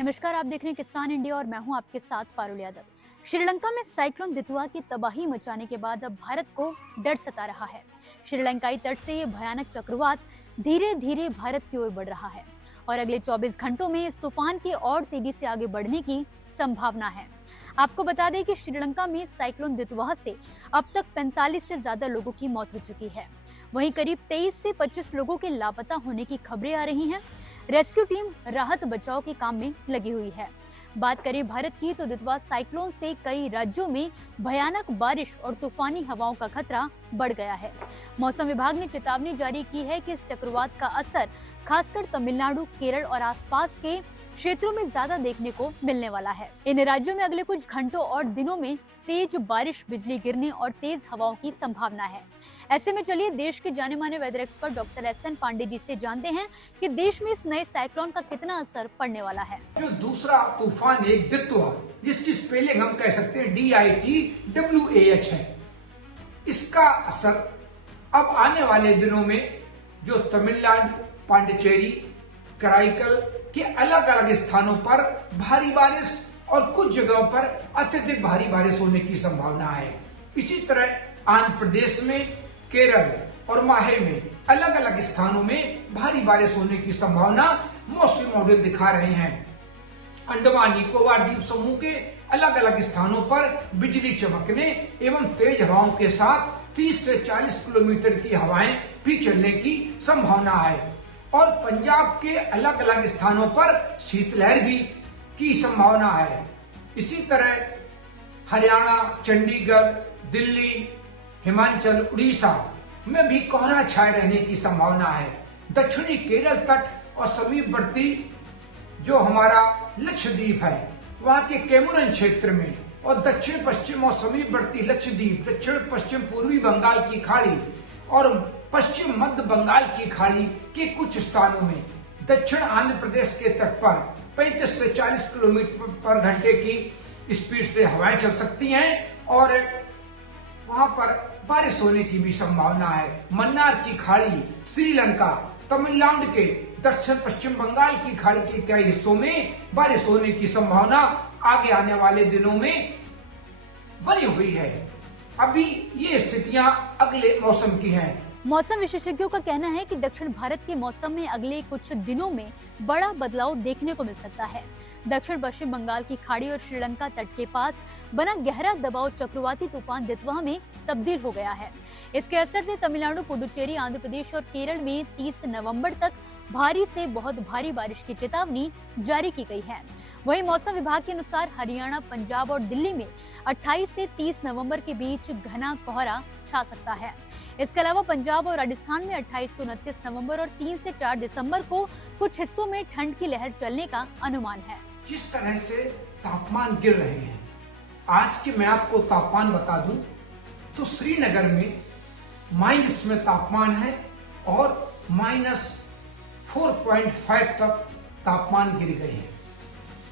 नमस्कार, आप देख रहे हैं किसान इंडिया और मैं हूं आपके साथ पारुल यादव। श्रीलंका में साइक्लोन दितवा की तबाही मचाने के बाद अब भारत को डर सता रहा है। श्रीलंकाई तट से ये भयानक चक्रवात धीरे धीरे भारत की ओर बढ़ रहा है और अगले 24 घंटों में इस तूफान के और तेजी से आगे बढ़ने की संभावना है। आपको बता दें कि श्रीलंका में साइक्लोन दितवा से अब तक 45 से ज्यादा लोगों की मौत हो चुकी है। वहीं करीब 23 से 25 लोगों के लापता होने की खबरें आ रही हैं। रेस्क्यू टीम राहत बचाव के काम में लगी हुई है। बात करें भारत की तो दितवा साइक्लोन से कई राज्यों में भयानक बारिश और तूफानी हवाओं का खतरा बढ़ गया है। मौसम विभाग ने चेतावनी जारी की है कि इस चक्रवात का असर खासकर तमिलनाडु, केरल और आसपास के क्षेत्रों में ज्यादा देखने को मिलने वाला है। इन राज्यों में अगले कुछ घंटों और दिनों में तेज बारिश, बिजली गिरने और तेज हवाओं की संभावना है। ऐसे में चलिए देश के जाने माने weather expert doctor S N. Pandey ji से जानते हैं कि देश में इस नए साइक्लोन का कितना असर पड़ने वाला है। जो दूसरा तूफान एक दितवा, जिसकी स्पेलिंग हम कह सकते हैं DITWAH है, इसका असर अब आने वाले दिनों में जो तमिलनाडु, पांडिचेरी, कराईकल के अलग अलग स्थानों पर भारी बारिश और कुछ जगहों पर अत्यधिक भारी बारिश होने की संभावना है। इसी तरह आंध्र प्रदेश में, केरल और माहे में अलग अलग स्थानों में भारी बारिश होने की संभावना मौसमी मॉडल दिखा रहे हैं। अंडमान निकोबार द्वीप समूह के अलग अलग स्थानों पर बिजली चमकने एवं तेज हवाओं के साथ 30 से 40 किलोमीटर की हवाएं भी चलने की संभावना है और पंजाब के अलग अलग स्थानों पर शीतलहर भी की संभावना है। इसी तरह हरियाणा, चंडीगढ़, दिल्ली, हिमाचल, उड़ीसा में भी कोहरा छाए रहने की संभावना है। दक्षिणी केरल तट और समीपवर्ती जो हमारा लक्षद्वीप है, वहाँ के केमुरन क्षेत्र में और दक्षिण पश्चिम और समीपवर्ती लक्षद्वीप, दक्षिण पश्चिम पूर्वी बंगाल की खाड़ी और पश्चिम मध्य बंगाल की खाड़ी के कुछ स्थानों में, दक्षिण आंध्र प्रदेश के तट पर 35 से 40 किलोमीटर पर घंटे की स्पीड से हवाएं चल सकती हैं और वहां पर बारिश होने की भी संभावना है। मन्नार की खाड़ी, श्रीलंका, तमिलनाडु के दक्षिण पश्चिम बंगाल की खाड़ी के कई हिस्सों में बारिश होने की संभावना आगे आने वाले दिनों में बनी हुई है। अभी ये स्थितियां अगले मौसम की हैं। मौसम विशेषज्ञों का कहना है कि दक्षिण भारत के मौसम में अगले कुछ दिनों में बड़ा बदलाव देखने को मिल सकता है। दक्षिण पश्चिम बंगाल की खाड़ी और श्रीलंका तट के पास बना गहरा दबाव चक्रवाती तूफान दितवा में तब्दील हो गया है। इसके असर से तमिलनाडु, पुडुचेरी, आंध्र प्रदेश और केरल में 30 नवंबर तक भारी से बहुत भारी बारिश की चेतावनी जारी की गई है। वहीं मौसम विभाग के अनुसार हरियाणा, पंजाब और दिल्ली में 28 से 30 नवंबर के बीच घना कोहरा छा सकता है। इसके अलावा पंजाब और राजस्थान में 28 से 29 नवंबर और 3 से 4 दिसंबर को कुछ हिस्सों में ठंड की लहर चलने का अनुमान है। जिस तरह से तापमान गिर रहे हैं, आज के मैं आपको तापमान बता दूं तो श्रीनगर में माइनस में तापमान है और -4.5 तक तापमान गिर गए हैं।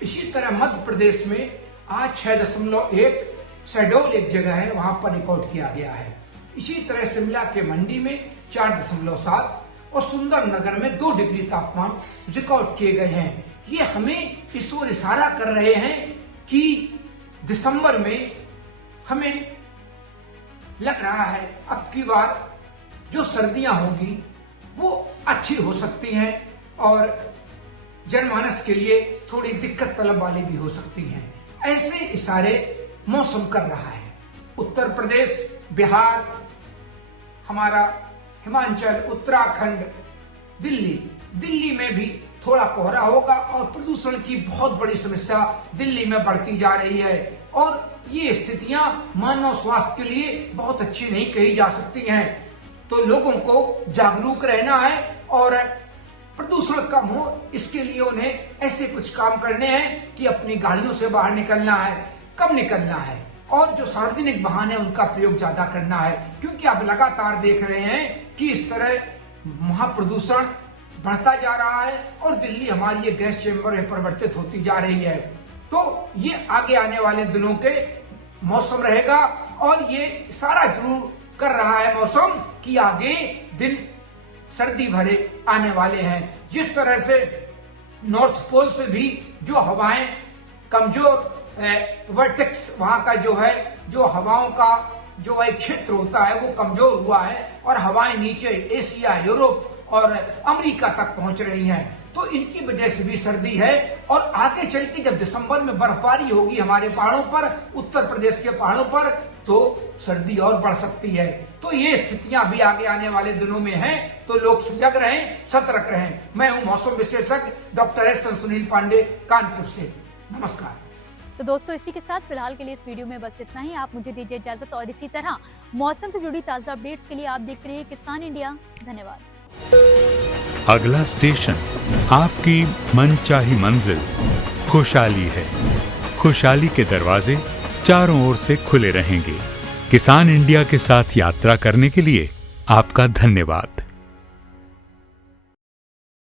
इसी तरह मध्य प्रदेश में आज 6.1 शहडोल एक जगह है, वहां पर रिकॉर्ड किया गया है। इसी तरह शिमला के मंडी में 4.7 और सुंदरनगर में 2 डिग्री तापमान रिकॉर्ड किए गए हैं। ये हमें इस ओर इशारा कर रहे हैं कि दिसंबर में हमें लग रहा है अब की बार जो सर्दियां होंगी वो अच्छी हो सकती हैं और जनमानस के लिए थोड़ी दिक्कत तलब वाली भी हो सकती हैं। ऐसे इशारे मौसम कर रहा है। उत्तर प्रदेश, बिहार, हमारा हिमाचल, उत्तराखंड, दिल्ली में भी थोड़ा कोहरा होगा और प्रदूषण की बहुत बड़ी समस्या दिल्ली में बढ़ती जा रही है और ये स्थितियां मानव स्वास्थ्य के लिए बहुत अच्छी नहीं कही जा सकती हैं। तो लोगों को जागरूक रहना है और प्रदूषण कम हो, इसके लिए उन्हें ऐसे कुछ काम करने हैं कि अपनी गाड़ियों से बाहर निकलना है, कम निकलना है और जो सार्वजनिक वाहन है उनका प्रयोग ज्यादा करना है, क्योंकि आप लगातार देख रहे हैं कि इस तरह महाप्रदूषण बढ़ता जा रहा है और दिल्ली हमारी ये गैस चेंबर में परिवर्तित होती जा रही है। तो ये आगे आने वाले दिनों के मौसम रहेगा और ये सारा जरूर कर रहा है मौसम कि आगे दिन सर्दी भरे आने वाले हैं। जिस तरह से नॉर्थ पोल से भी जो हवाएं कमजोर वर्टेक्स वहां का जो है, जो हवाओं का जो एक क्षेत्र होता है वो कमजोर हुआ है और हवाएं नीचे एशिया, यूरोप और अमेरिका तक पहुंच रही हैं। तो इनकी वजह से भी सर्दी है और आगे चल के जब दिसंबर में बर्फबारी होगी हमारे पहाड़ों पर, उत्तर प्रदेश के पहाड़ों पर, तो सर्दी और बढ़ सकती है। तो ये स्थितियां भी आगे आने वाले दिनों में हैं, तो लोग सजग रहें, सतर्क रहें। मैं हूं मौसम विशेषज्ञ डॉक्टर एस सुनील पांडे, कानपुर से। नमस्कार। तो दोस्तों, इसी के साथ फिलहाल के लिए इस वीडियो में बस इतना ही। आप मुझे दीजिए इजाजत और इसी तरह मौसम से जुड़ी ताजा अपडेट्स के लिए आप देखते रहिए किसान इंडिया। धन्यवाद। अगला स्टेशन आपकी मनचाही मंजिल खुशहाली है। खुशहाली के दरवाजे चारों ओर से खुले रहेंगे। किसान इंडिया के साथ यात्रा करने के लिए आपका धन्यवाद।